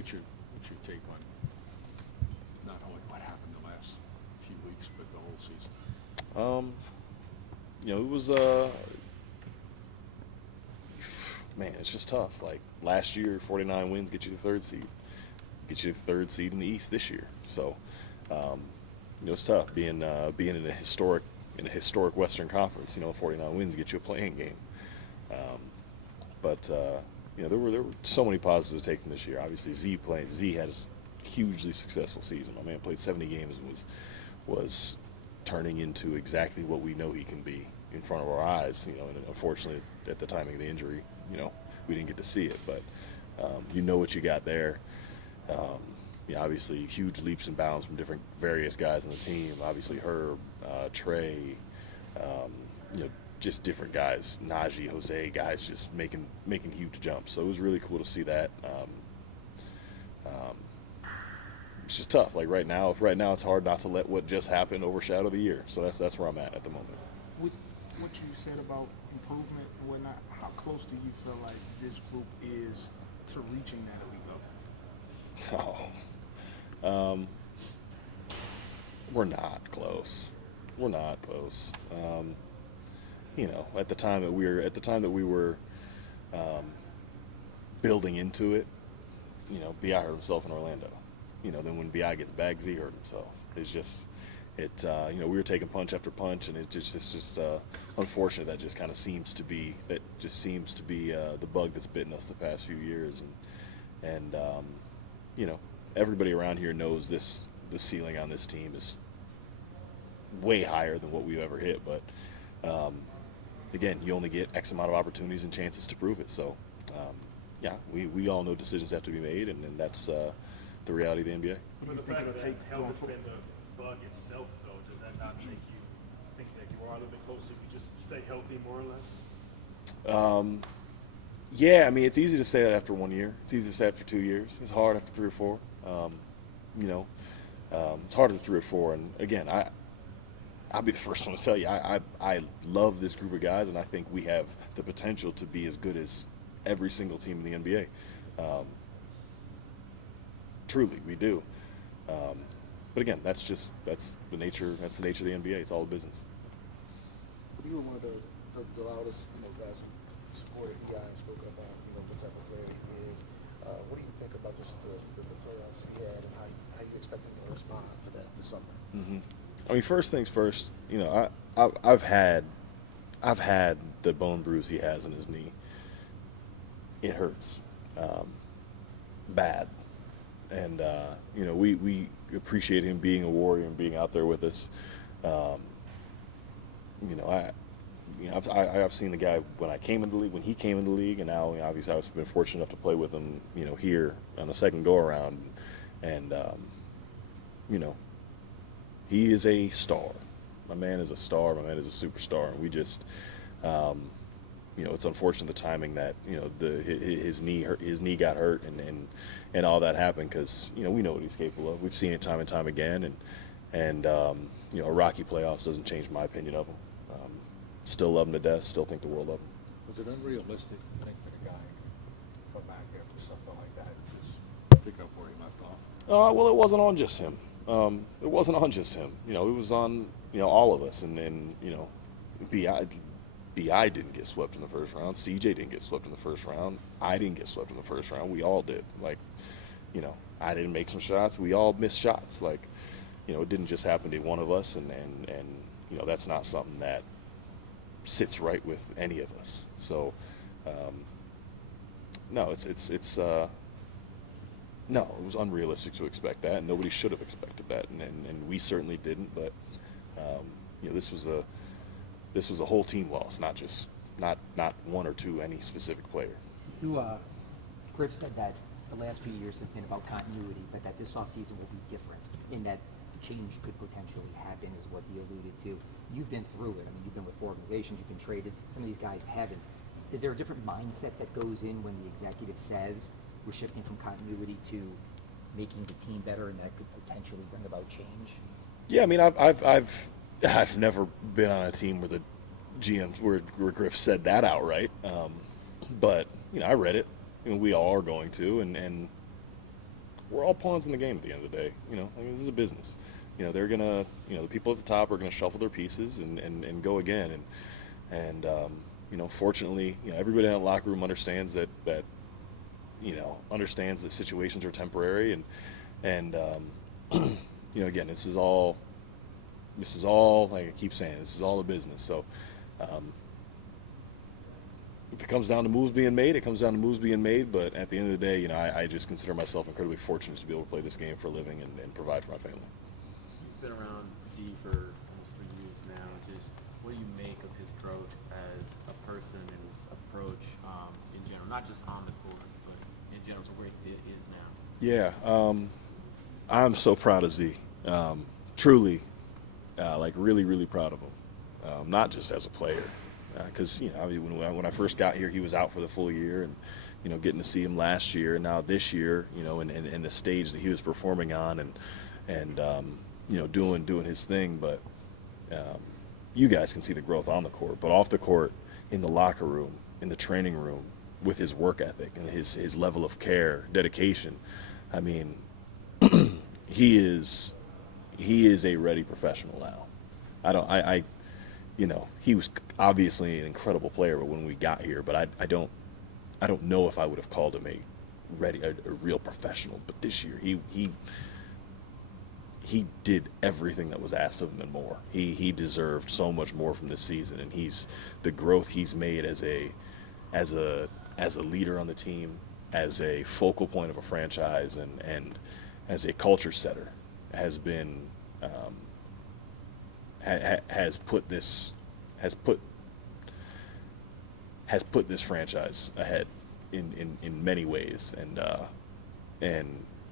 what's your take on not only what happened the last few weeks, but the whole season? It was man, it's just tough. Like last year, 49 wins get you the third seed, in the East this year. So, it's tough being in a historic Western Conference. 49 wins get you a playing game. But there were so many positives to take from this year. Obviously, Z had a hugely successful season. My man played 70 games and was turning into exactly what we know he can be in front of our eyes. And unfortunately, at the timing of the injury, we didn't get to see it. But what you got there. Obviously, huge leaps and bounds from various guys on the team. Obviously, Herb, Trey, just different guys. Najee, Jose, guys just making huge jumps. So it was really cool to see that. It's just tough. Like right now, it's hard not to let what just happened overshadow the year. So that's where I'm at the moment. With what you said about improvement and whatnot, how close do you feel like this group is to reaching that elite level? We're not close. At the time that we were building into it, Bi hurt himself in Orlando. Then when Bi gets back, Z hurt himself. It's just we were taking punch after punch, and it's just unfortunate that just kind of seems to be the bug that's bitten us the past few years, and everybody around here knows the ceiling on this team is way higher than what we've ever hit. But again, you only get X amount of opportunities and chances to prove it. So we all know decisions have to be made, and that's the reality of the NBA. But the fact that health has been the bug itself, though, does that not make you think that you are a little bit closer if you just stay healthy more or less? Yeah, I mean, it's easy to say that after 1 year. It's easy to say after 2 years. It's hard after 3 or 4. It's hard after 3 or 4. And again, I'll be the first one to tell you, I love this group of guys, and I think we have the potential to be as good as every single team in the NBA. Truly, we do. But again, that's the nature of the NBA. It's all business. You were one of the loudest guys who supported EI and spoke about what type of player he is. What do you think about just the playoffs he had, and how you expect him to respond to that this summer? Mm-hmm. I mean, first things first. I've had the bone bruise he has in his knee. It hurts, bad, and we appreciate him being a warrior and being out there with us. I've seen the guy when he came in the league, and now obviously I've been fortunate enough to play with him, here on the second go around, and he is a star. My man is a star. My man is a superstar, and we just, it's unfortunate the timing that his knee got hurt and all that happened, because we know what he's capable of. We've seen it time and time again, and a rocky playoffs doesn't change my opinion of him. Still love him to death. Still think the world of him. Was it unrealistic, I think, for the guy to come back after something like that and just pick up where he left off? Well, it wasn't on just him. It wasn't on just him. It was on all of us. And Bi didn't get swept in the first round. CJ didn't get swept in the first round. I didn't get swept in the first round. We all did. I didn't make some shots. We all missed shots. It didn't just happen to one of us, and that's not something that sits right with any of us. So, no, no, it was unrealistic to expect that, and nobody should have expected that, and we certainly didn't. But this was a whole team loss, not one or two, any specific player. Griff said that the last few years have been about continuity, but that this offseason will be different, in that change could potentially happen, is what he alluded to. You've been through it. I mean, you've been with 4 organizations, you've been traded. Some of these guys haven't. Is there a different mindset that goes in when the executive says we're shifting from continuity to making the team better, and that could potentially bring about change? Yeah, I mean, I've never been on a team where the GM where Griff said that outright, but I read it. We all are going to, and we're all pawns in the game at the end of the day. You know, I mean, this is a business. You know, they're gonna, you know, the people at the top are gonna shuffle their pieces and go again. And you know, fortunately, you know, everybody in that locker room understands that you know, understands that situations are temporary, and you know, again, this is all like I keep saying, this is all a business. So if it comes down to moves being made, it comes down to moves being made. But at the end of the day, you know, I just consider myself incredibly fortunate to be able to play this game for a living and provide for my family. You've been around Z for almost 3 years now. Just what do you make of his growth as a person and his approach in general, not just on the court, but in general to where he is now? Yeah, I'm so proud of Z. Truly, like really, really proud of him. Not just as a player, because you know, I mean, when I first got here, he was out for the full year, and you know, getting to see him last year, and now this year, you know, and the stage that he was performing on, and you know, doing his thing. But you guys can see the growth on the court, but off the court, in the locker room, in the training room, with his work ethic and his level of care, dedication. I mean, he is a ready professional now. I you know, he was obviously an incredible player, but when we got here, but I don't know if I would have called him a real professional. But this year, he did everything that was asked of him and more. He deserved so much more from this season, and the growth he's made as a leader on the team, as a focal point of a franchise, and as a culture setter has been has put this franchise ahead in many ways, and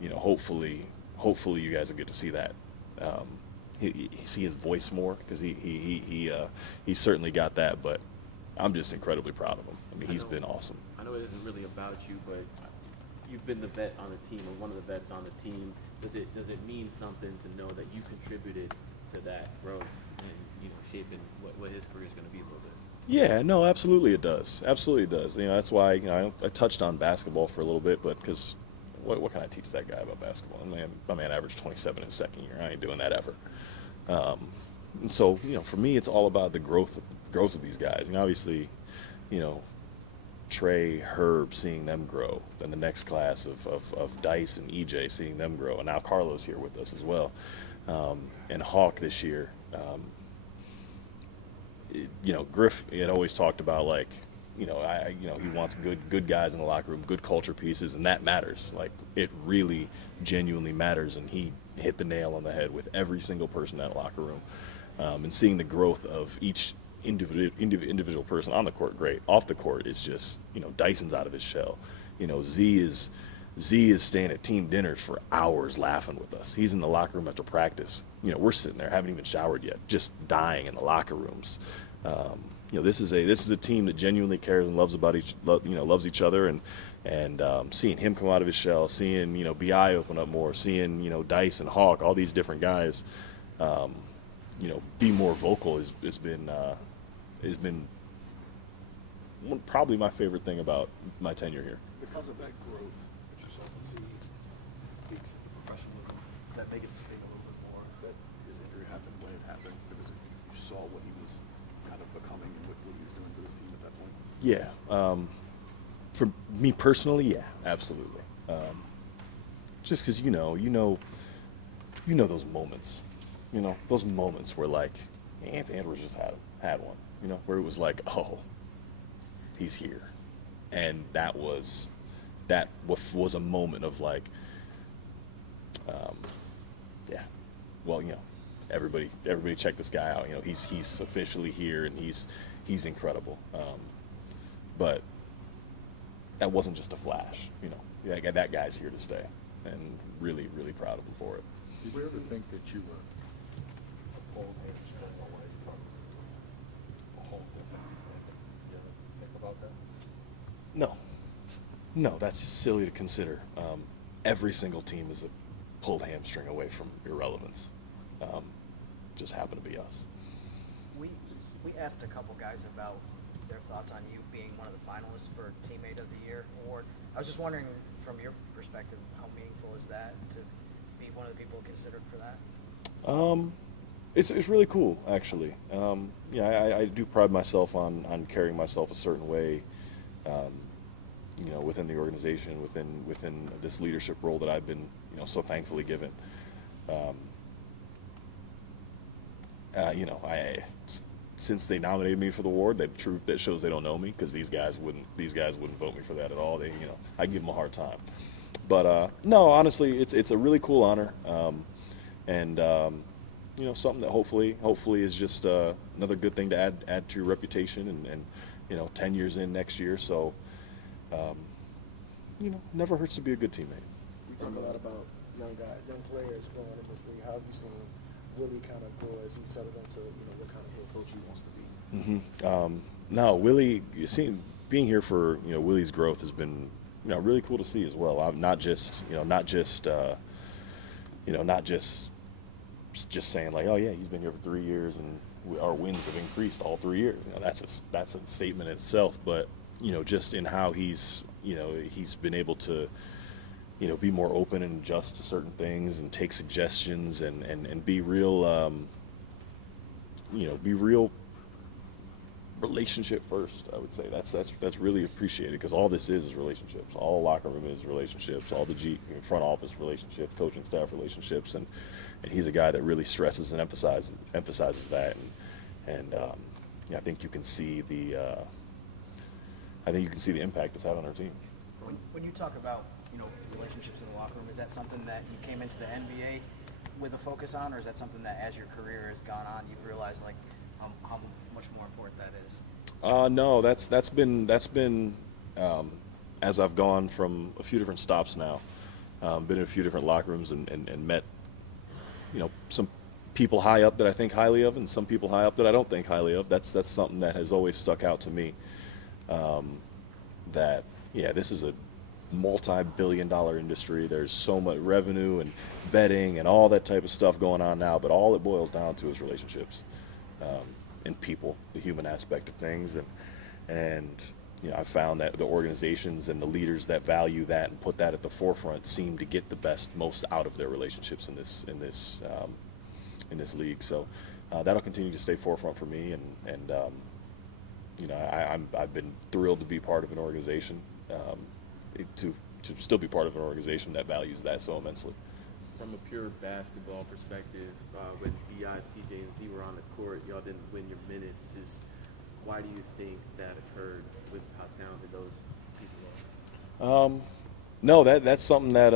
you know, hopefully you guys will get to see that. See his voice more, because he certainly got that, but I'm just incredibly proud of him. I mean, he's been awesome. I know it isn't really about you, but you've been the vet on the team, or one of the vets on the team. Does it mean something to know that you contributed to that growth and, you know, shaping what his career is going to be a little bit? Yeah, no, absolutely it does. Absolutely it does. You know, that's why, you know, I touched on basketball for a little bit, but because what can I teach that guy about basketball? My man averaged 27 in his second year. I ain't doing that ever. And so, you know, for me, it's all about the growth of these guys. And obviously, you know, Trey, Herb, seeing them grow, and the next class of Dice and EJ, seeing them grow, and now Carlos here with us as well, and Hawk this year. You know, Griff had always talked about, like, you know, he wants good guys in the locker room, good culture pieces, and that matters. Like, it really genuinely matters, and he hit the nail on the head with every single person in that locker room, and seeing the growth of each individual person on the court, great. Off the court, it's just, you know, Dyson's out of his shell. You know, Z is staying at team dinners for hours laughing with us. He's in the locker room after practice. You know, we're sitting there, haven't even showered yet, just dying in the locker rooms. You know, this is a team that genuinely cares and loves each other, and seeing him come out of his shell, seeing, you know, BI open up more, seeing, you know, Dice and Hawk, all these different guys, you know, be more vocal has been probably my favorite thing about my tenure here. Because of that growth that you saw from Z, speaks to the professionalism. Does that make it sting a little bit more that his injury happened when it happened, because you saw what he was kind of becoming and what he was doing to his team at that point? Yeah. For me personally, yeah, absolutely. Just because you know those moments, those moments where, like, Anthony Edwards just had one, where it was like, oh, he's here, and that was a moment of, like, yeah, well, everybody check this guy out. He's officially here, and he's incredible. But that wasn't just a flash. That guy's here to stay, and really, really proud of him for it. Did you ever think that you were a whole hamstring away from a whole different thing? You ever think about that? No, that's silly to consider. Every single team is a pulled hamstring away from irrelevance. Just happened to be us. We asked a couple guys about their thoughts on you being one of the finalists for Teammate of the Year award. I was just wondering, from your perspective, how meaningful is that to be one of the people considered for that? It's really cool, actually. Yeah, I do pride myself on carrying myself a certain way, within the organization, within this leadership role that I've been, so thankfully given. Since they nominated me for the award, that shows they don't know me, because these guys wouldn't vote me for that at all. I give them a hard time. But no, honestly, it's a really cool honor, and something that hopefully is just another good thing to add to your reputation, and 10 years in next year. So never hurts to be a good teammate. We talk a lot about young players growing in this league. How have you seen Willie kind of grow as he settled into what kind of head coach he wants to be? No, Willie, being here for Willie's growth has been really cool to see as well. I'm not just saying like, oh yeah, he's been here for 3 years and our wins have increased all 3 years. That's a statement in itself. But just in how he's been able to be more open and adjust to certain things and take suggestions and be real relationship first. I would say that's really appreciated, because all this is relationships. All locker room is relationships. All the front office relationships, coaching staff relationships, and he's a guy that really stresses and emphasizes that. And I think you can see the impact it's had on our team. When you talk about relationships in the locker room, is that something that you came into the NBA with a focus on, or is that something that as your career has gone on you've realized like how much more important that is? No, that's been as I've gone from a few different stops now, been in a few different locker rooms and met some people high up that I think highly of, and some people high up that I don't think highly of. That's something that has always stuck out to me. That this is a multi-billion-dollar industry. There's so much revenue and betting and all that type of stuff going on now, but all it boils down to is relationships and people, the human aspect of things. And I've found that the organizations and the leaders that value that and put that at the forefront seem to get the most out of their relationships in this league. So that'll continue to stay forefront for me, and I've been thrilled to be part of an organization, to still be part of an organization that values that so immensely. From a pure basketball perspective, when BI, CJ, and Z were on the court, y'all didn't win your minutes. Just why do you think that occurred with how talented those people are? No, that's something that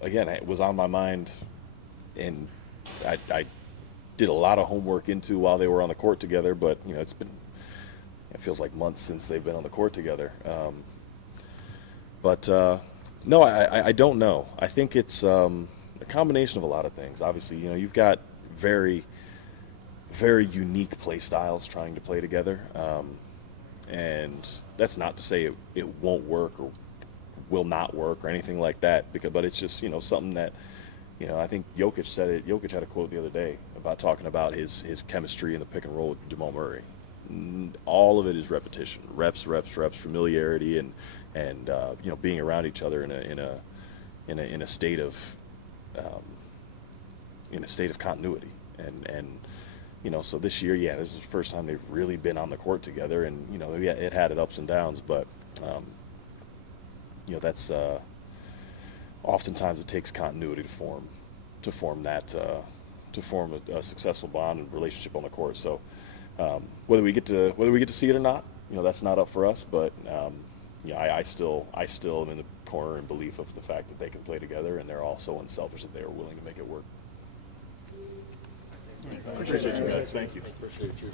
again, it was on my mind, and I did a lot of homework into while they were on the court together. But it feels like months since they've been on the court together. No, I don't know. I think it's a combination of a lot of things. Obviously, you've got very, very unique play styles trying to play together, and that's not to say it won't work or will not work or anything like that. But it's just something that I think Jokic said it. Jokic had a quote the other day about talking about his chemistry in the pick and roll with Jamal Murray. All of it is repetition, reps, familiarity, and being around each other in a state of continuity. And so this year, this is the first time they've really been on the court together, and it had its ups and downs, but that's oftentimes it takes continuity to form a successful bond and relationship on the court. So whether we get to see it or not, that's not up for us. But I still am in the corner in belief of the fact that they can play together, and they're all so unselfish that they are willing to make it work. Appreciate you guys. Thank you. Appreciate you.